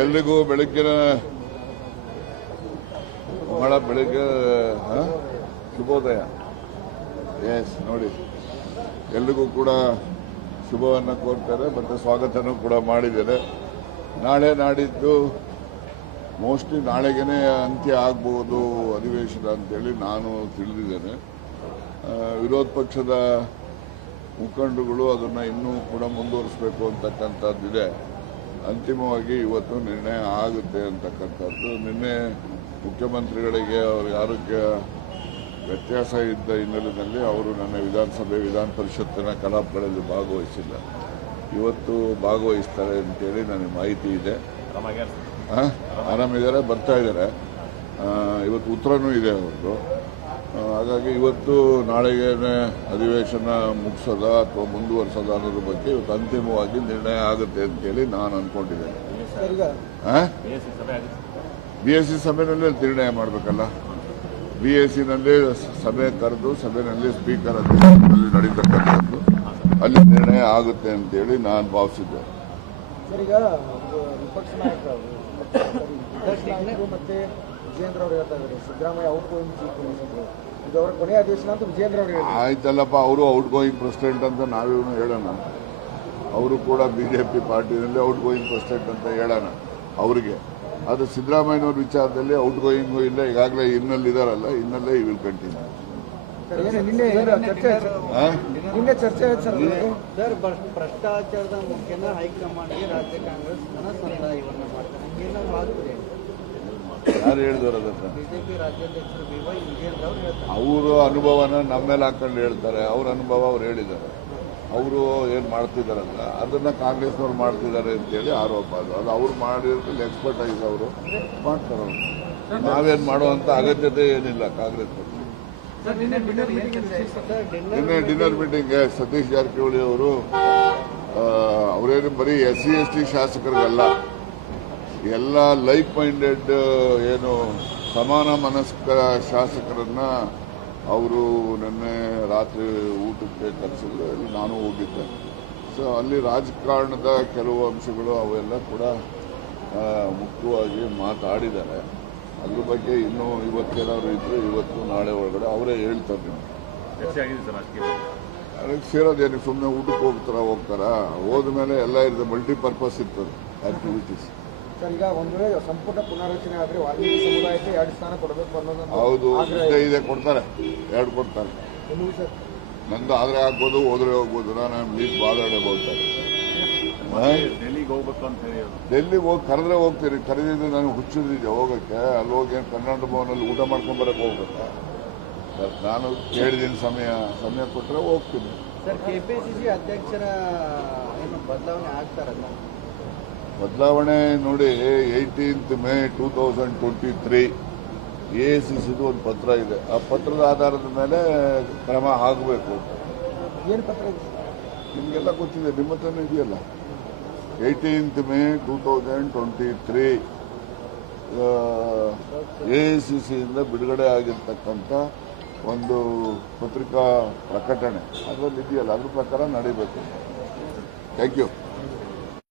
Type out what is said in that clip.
ಎಲ್ರಿಗೂ ಬೆಳಗ್ಗಿನ ಬಹಳ ಬೆಳಗ್ಗೆ ಶುಭೋದಯ. ಎಸ್ ನೋಡಿ, ಎಲ್ರಿಗೂ ಕೂಡ ಶುಭವನ್ನು ಕೋರ್ತಾರೆ ಮತ್ತು ಸ್ವಾಗತನೂ ಕೂಡ ಮಾಡಿದ್ದಾರೆ. ನಾಳೆ ನಾಡಿದ್ದು ಮೋಸ್ಟ್ಲಿ ನಾಳೆಗೇ ಅಂತ್ಯ ಆಗ್ಬೋದು ಅಧಿವೇಶನ ಅಂತೇಳಿ ನಾನು ತಿಳಿದಿದ್ದೇನೆ. ವಿರೋಧ ಪಕ್ಷದ ಮುಖಂಡರುಗಳು ಅದನ್ನು ಇನ್ನೂ ಕೂಡ ಮುಂದುವರಿಸಬೇಕು ಅಂತಕ್ಕಂಥದ್ದಿದೆ. ಅಂತಿಮವಾಗಿ ಇವತ್ತು ನಿರ್ಣಯ ಆಗುತ್ತೆ ಅಂತಕ್ಕಂಥದ್ದು. ನಿನ್ನೆ ಮುಖ್ಯಮಂತ್ರಿಗಳಿಗೆ ಅವರ ಆರೋಗ್ಯ ವ್ಯತ್ಯಾಸ ಇದ್ದ ಹಿನ್ನೆಲೆಯಲ್ಲಿ ಅವರು ನನ್ನ ವಿಧಾನ ಪರಿಷತ್ತಿನ ಕಲಾಪಗಳಲ್ಲಿ ಭಾಗವಹಿಸಿಲ್ಲ. ಇವತ್ತು ಭಾಗವಹಿಸ್ತಾರೆ ಅಂತೇಳಿ ನನಗೆ ಮಾಹಿತಿ ಇದೆ. ಆರಾಮಿದ್ದಾರೆ, ಬರ್ತಾ ಇದ್ದಾರೆ. ಇವತ್ತು ಉತ್ತರನೂ ಇದೆ ಅವ್ರದ್ದು. ಹಾಗಾಗಿ ಇವತ್ತು ನಾಳೆಗೆ ಅಧಿವೇಶನ ಮುಗಿಸೋದ ಅಥವಾ ಮುಂದುವರಿಸೋದ ಅನ್ನೋದ್ರ ಬಗ್ಗೆ ಇವತ್ತು ಅಂತಿಮವಾಗಿ ನಿರ್ಣಯ ಆಗುತ್ತೆ ಅಂತೇಳಿ ನಾನು ಅಂದ್ಕೊಂಡಿದ್ದೇನೆ. BSc ಸಭೆಯಲ್ಲೇ ನಿರ್ಣಯ ಮಾಡಬೇಕಲ್ಲ. BScನಲ್ಲಿ ಸಭೆ ಕರೆದು ಸಭೆಯಲ್ಲಿ ಸ್ಪೀಕರ್ ಅಲ್ಲಿ ನಡೀತಕ್ಕಂಥದ್ದು, ಅಲ್ಲಿ ನಿರ್ಣಯ ಆಗುತ್ತೆ ಅಂತೇಳಿ ನಾನು ಭಾವಿಸಿದ್ದೆ. ಈಗ ವಿಪಕ್ಷ ನಾಯಕರು ಮತ್ತೆ ವಿಜೇಂದ್ರ ಅವರು ಹೇಳ್ತಾ ಇದ್ದಾರೆ Siddaramaiah out going chief minister, ಇದು ಅವರ ಕೊನೆಯ ಅಧಿವೇಶನ ಅಂತ ವಿಜೇಂದ್ರ ಅವರು ಹೇಳಿದ್ದಾರೆ. ಆಯ್ತಲ್ಲಪ್ಪ, ಅವರು ಔಟ್ ಗೋಯಿಂಗ್ ಪ್ರೆಸಿಡೆಂಟ್ ಅಂತ ನಾವೇನು ಹೇಳೋಣ. ಅವರು ಕೂಡ BJP ಪಾರ್ಟಿನಲ್ಲಿ ಔಟ್ ಗೋಯಿಂಗ್ ಪ್ರೆಸಿಡೆಂಟ್ ಅಂತ ಹೇಳೋಣ ಅವರಿಗೆ. ಅದು ಸಿದ್ದರಾಮಯ್ಯನವ್ರ ವಿಚಾರದಲ್ಲಿ ಔಟ್ ಗೋಯಿಂಗು ಇಲ್ಲ, ಈಗಾಗಲೇ ಇನ್ನಲ್ಲಿದ್ದಾರಲ್ಲ, ಇನ್ನಲ್ಲೇ ಈ ವಿಲ್ ಕಂಟಿನ್ಯೂ. ನಿನ್ನೆ ಚರ್ಚೆ ಆಯ್ತು ಸರ್. ಭ್ರಷ್ಟಾಚಾರದ ಮುಖ್ಯನ ಹೈಕಮಾಂಡ್ಗೆ ರಾಜ್ಯ ಕಾಂಗ್ರೆಸ್ ಸಂದಾಯವನ್ನು ಮಾಡ್ತಾರೆ, ಏನಾದ್ರು ಆಗ್ತದೆ? ಯಾರು ಹೇಳಿದವರು ಅದನ್ನು? ಬಿಜೆಪಿ ರಾಜ್ಯಾಧ್ಯಕ್ಷರು BY ವಿಜೇಂದ್ರ ಅವರು ಹೇಳ್ತಾರೆ. ಅವರು ಅನುಭವನ ನಮ್ಮ ಮೇಲೆ ಹಾಕೊಂಡು ಹೇಳ್ತಾರೆ. ಅವ್ರ ಅನುಭವ ಅವ್ರು ಹೇಳಿದ್ದಾರೆ. ಅವರು ಏನು ಮಾಡ್ತಿದ್ದಾರಲ್ಲ ಅದನ್ನು ಕಾಂಗ್ರೆಸ್ನವ್ರು ಮಾಡ್ತಿದ್ದಾರೆ ಅಂತೇಳಿ ಆರೋಪ. ಅದು ಅವ್ರು ಮಾಡಿರೋದ್ರಲ್ಲಿ ಎಕ್ಸ್ಪರ್ಟೈಸ್ ಅವರು ಮಾಡ್ತಾರೆ. ಅವರು ನಾವೇನು ಮಾಡುವಂಥ ಅಗತ್ಯತೆ ಏನಿಲ್ಲ ಕಾಂಗ್ರೆಸ್. ನಿನ್ನೆ ಡಿನ್ನರ್ ಮೀಟಿಂಗ್ಗೆ ಸತೀಶ್ ಜಾರಕಿಹೊಳಿ ಅವರು ಅವರೇನು ಬರೀ SC ST ಶಾಸಕರಿಗಲ್ಲ, ಎಲ್ಲ ಲೈಕ್ ಮೈಂಡೆಡ್ ಏನು ಸಮಾನ ಮನಸ್ಕ ಶಾಸಕರನ್ನ ಅವರು ನಿನ್ನೆ ರಾತ್ರಿ ಊಟಕ್ಕೆ ಕರೆಸಿದ್ರು. ಅಲ್ಲಿ ನಾನು ಹೋಗಿದ್ದೆ. ಸೊ ಅಲ್ಲಿ ರಾಜಕಾರಣದ ಕೆಲವು ಅಂಶಗಳು ಅವೆಲ್ಲ ಕೂಡ ಮುಖ್ಯವಾಗಿ ಮಾತಾಡಿದ್ದಾರೆ. ಅದ್ರ ಬಗ್ಗೆ ಇನ್ನೂ ಇವತ್ತೇನಾದ್ರು ಇದ್ರೆ ಇವತ್ತು ನಾಳೆ ಒಳಗಡೆ ಅವರೇ ಹೇಳ್ತಾರೆ. ಅದಕ್ಕೆ ಸೇರೋದೇನು, ಸುಮ್ಮನೆ ಊಟಕ್ಕೆ ಹೋಗ್ತಾರಾ? ಹೋದ್ಮೇಲೆ ಎಲ್ಲ ಇರ್ತದೆ, ಮಲ್ಟಿಪರ್ಪಸ್ ಇರ್ತದೆ ಆಕ್ಟಿವಿಟೀಸ್. ಸರ್, ಈಗ ಒಂದು ವೇಳೆ ಸಂಪುಟ ಪುನರ್ರಚನೆ ಆದರೆ ವಾಲ್ಮೀಕಿ ಸಮುದಾಯಕ್ಕೆ 2 ಸ್ಥಾನ ಕೊಡಬೇಕು ಅನ್ನೋದು. ಹೌದು, ಇದೆ, ಕೊಡ್ತಾರೆ, 2 ಕೊಡ್ತಾರೆ. ನಂದು ಆದರೆ ಆಗ್ಬೋದು, ಹೋದ್ರೆ ಹೋಗ್ಬೋದು. ನಾನು ಲೀಡ್ ಬಾದಾಡೆ ಹೋಗ್ತಾರೆ. ಡೆಲ್ಲಿಗೆ ಹೋಗ್ಬೇಕು ಅಂತ ಹೇಳಿ ಡೆಲ್ಲಿಗೆ ಹೋಗಿ ಕರೆದ್ರೆ ಹೋಗ್ತೀರಿ. ಕರೆದಿದ್ರೆ ನನಗೆ ಹುಚ್ಚಿದ್ದಿದೆ ಹೋಗೋಕ್ಕೆ. ಅಲ್ಲಿ ಹೋಗಿ ಏನು ಕರ್ನಾಟಕ ಭವನಲ್ಲಿ ಊಟ ಮಾಡ್ಕೊಂಬರಕ್ಕೆ ಹೋಗ್ಬೇಕಾ? ನಾನು ಕೇಳಿದ್ದೀನಿ, ಸಮಯ ಕೊಟ್ಟರೆ ಹೋಗ್ತೀನಿ. ಸರ್, KPCC ಅಧ್ಯಕ್ಷರ ಏನು ಬದಲಾವಣೆ ಆಗ್ತಾರಲ್ಲ? ಬದಲಾವಣೆ ನೋಡಿ, 18 ಮೇ 2023 AICCದು ಒಂದು ಪತ್ರ ಇದೆ. ಆ ಪತ್ರದ ಆಧಾರದ ಮೇಲೆ ಕ್ರಮ ಆಗಬೇಕು. ಏನು ಪತ್ರ ಇದೆ ನಿಮಗೆಲ್ಲ ಗೊತ್ತಿದೆ, ನಿಮ್ಮ ಹತ್ರನೇ ಇದೆಯಲ್ಲ. 18 ಮೇ 2023 AICCಯಿಂದ ಬಿಡುಗಡೆ ಆಗಿರ್ತಕ್ಕಂಥ ಒಂದು ಪತ್ರಿಕಾ ಪ್ರಕಟಣೆ ಅದರಲ್ಲಿ ಇದೆಯಲ್ಲ, ಅದ್ರ ಪ್ರಕಾರ ನಡೀಬೇಕು. Thank you.